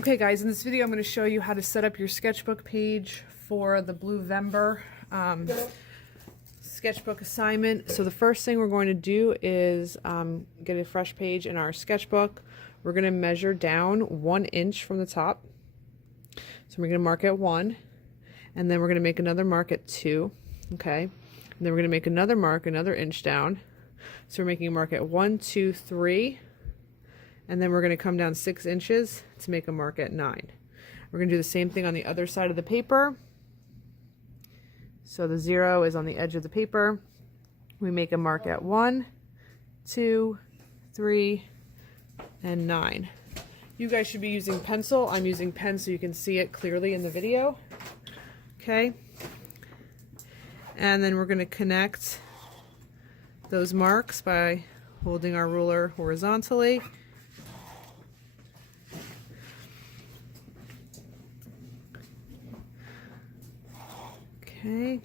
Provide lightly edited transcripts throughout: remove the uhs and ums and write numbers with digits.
Okay guys, in this video I'm going to show you how to set up your sketchbook page for the Bluvember sketchbook assignment. So the first thing we're going to do is get a fresh page in our sketchbook. We're going to measure down 1 inch from the top. So we're going to mark at 1, and then we're going to make another mark at 2, okay? And then we're going to make another mark, another inch down. So we're making a mark at 1, 2, 3. And then we're going to come down 6 inches to make a mark at 9. We're going to do the same thing on the other side of the paper. So the 0 is on the edge of the paper. We make a mark at 1, 2, 3, and 9. You guys should be using pencil. I'm using pen so you can see it clearly in the video. Okay. And then we're going to connect those marks by holding our ruler horizontally. Okay.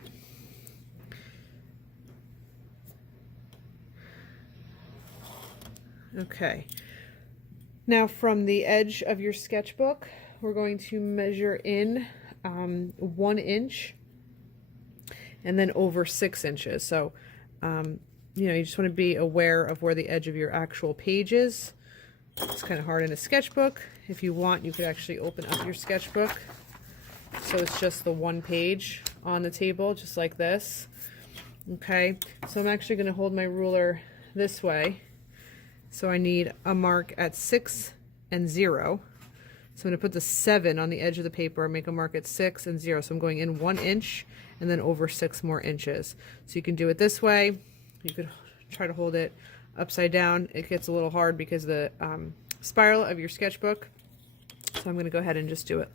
Okay. Now from the edge of your sketchbook, we're going to measure in 1 inch and then over 6 inches. So, you just want to be aware of where the edge of your actual page is. It's kind of hard in a sketchbook. If you want, you could actually open up your sketchbook. So it's just the one page on the table, just like this. Okay, so I'm actually going to hold my ruler this way. So I need a mark at 6 and 0. So I'm going to put the 7 on the edge of the paper, make a mark at 6 and 0. So I'm going in 1 inch and then over 6 more inches. So you can do it this way. You could try to hold it upside down. It gets a little hard because of the spiral of your sketchbook. So I'm going to go ahead and just do it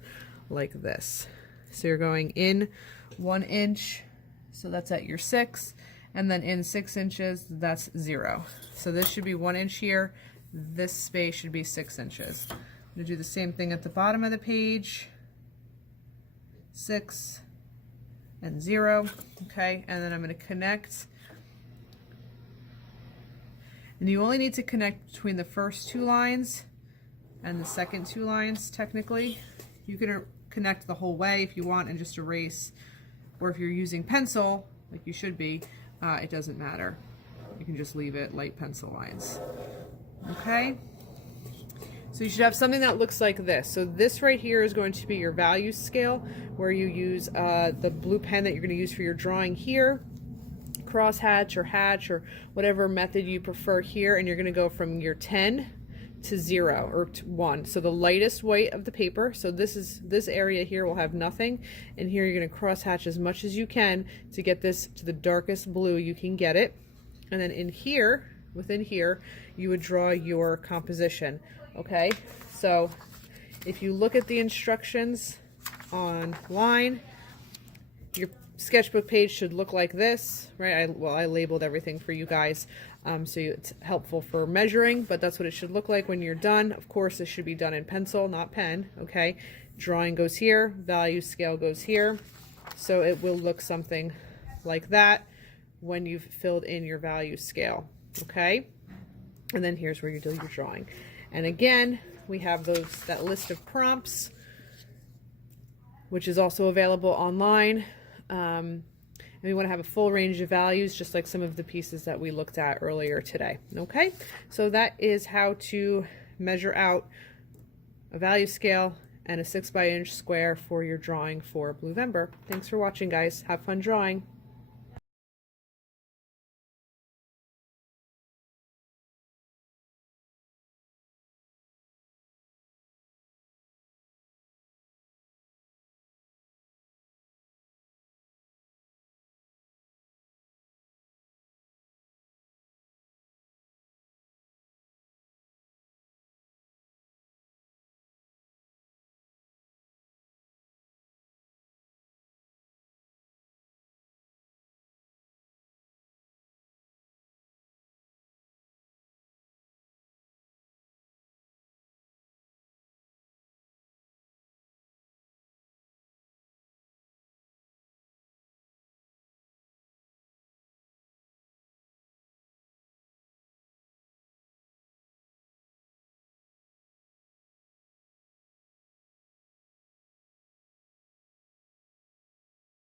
like this. So you're going in 1 inch, so that's at your 6, and then in 6 inches, that's 0. So this should be 1 inch here. This space should be 6 inches. I'm going to do the same thing at the bottom of the page. 6 and 0. Okay, and then I'm going to connect. And you only need to connect between the first 2 lines and the second 2 lines, technically. You can connect the whole way if you want and just erase, or if you're using pencil, like you should be, it doesn't matter. You can just leave it light pencil lines. Okay? So you should have something that looks like this. So this right here is going to be your value scale, where you use the blue pen that you're going to use for your drawing here, crosshatch or hatch or whatever method you prefer here, and you're going to go from your 10 to 0 or to 1. So the lightest white of the paper, so this area here will have nothing, and here you're going to crosshatch as much as you can to get this to the darkest blue you can get it. And then in here, within here, you would draw your composition. Okay, so if you look at the instructions online, your sketchbook page should look like this, right? I labeled everything for you guys, so it's helpful for measuring, but that's what it should look like when you're done. Of course, this should be done in pencil, not pen, okay? Drawing goes here, value scale goes here, so it will look something like that when you've filled in your value scale, okay? And then here's where you do your drawing. And again, we have that list of prompts, which is also available online. And we want to have a full range of values, just like some of the pieces that we looked at earlier today. Okay, so that is how to measure out a value scale and a 6 by inch square for your drawing for Bluvember. Thanks for watching, guys. Have fun drawing.